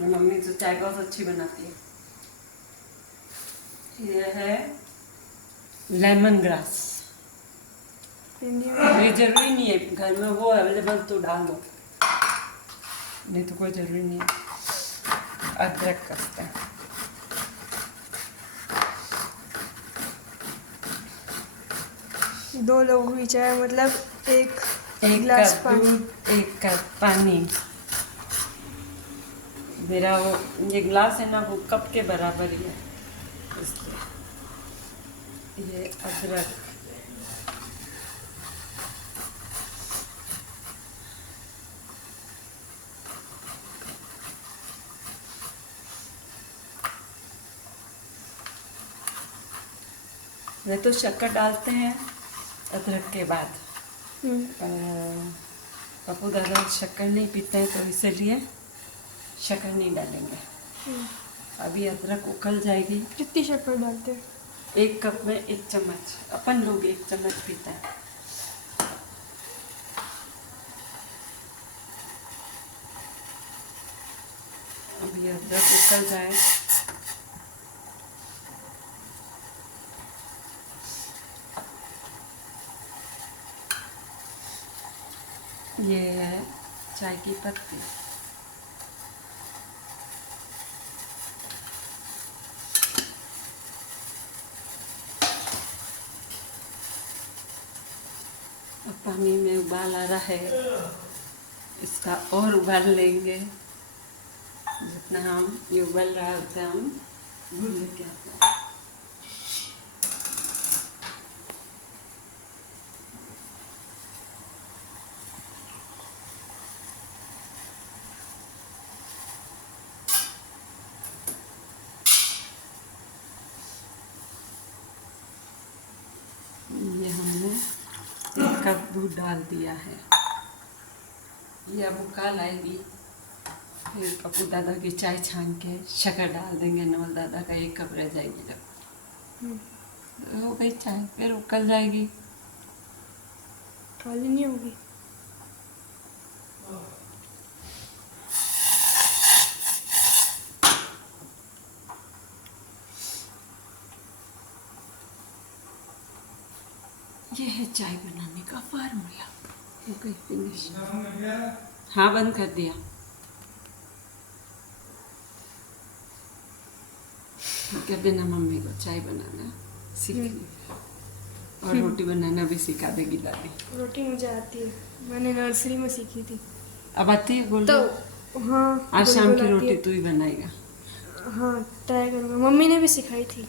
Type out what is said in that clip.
मेरी मम्मी तो चाय बहुत अच्छी बनाती है। ये है लेमन ग्रास। ये जरूरी नहीं है, घर में वो अवेलेबल तो डाल दो, नहीं तो कोई जरूरी नहीं है। अदरक कसते हैं। दो लोगों की चाय मतलब एक गिलास कप पानी। दूध, एक कप पानी। मेरा वो ये गिलास है ना, वो कप के बराबर ही है, इसलिए। ये अदरक, वे तो शक्कर डालते हैं अदरक के बाद। पप्पू दादा शक्कर नहीं पीते हैं, तो इसलिए शक्कर नहीं डालेंगे। अभी अदरक उखल जाएगी। कितनी शक्कर डालते हैं? 1 कप में 1 चम्मच, अपन लोग 1 चम्मच पीते हैं। अभी अदरक उखल जाए। ये है चाय की पत्ती। अब पानी में उबाल आ रहा है, इसका और उबाल लेंगे। जितना हम ये उबल रहा है उतना हम गुड़ लेके आते हैं। ये हमने 1 कप दूध डाल दिया है। ये अब उकाल आएगी, फिर पप्पू दादा की चाय छान के शक्कर डाल देंगे। नवल दादा का 1 कप रह जाएगी जब हो गई चाय, फिर उकल जाएगी। काली नहीं होगी? ये है चाय बनाने का फार्मूला। हो गई फिनिश। हाँ, बंद कर दिया। कह देना मम्मी को चाय बनाना सीखनी, और रोटी बनाना भी सिखा देगी दादी। रोटी मुझे आती है, मैंने नर्सरी में सीखी थी। अब आती है बोल? तो हाँ, आज शाम की बिल्कुल आती रोटी है। तू ही बनाएगा? हाँ, ट्राई करूँगा, मम्मी ने भी सिखाई थी।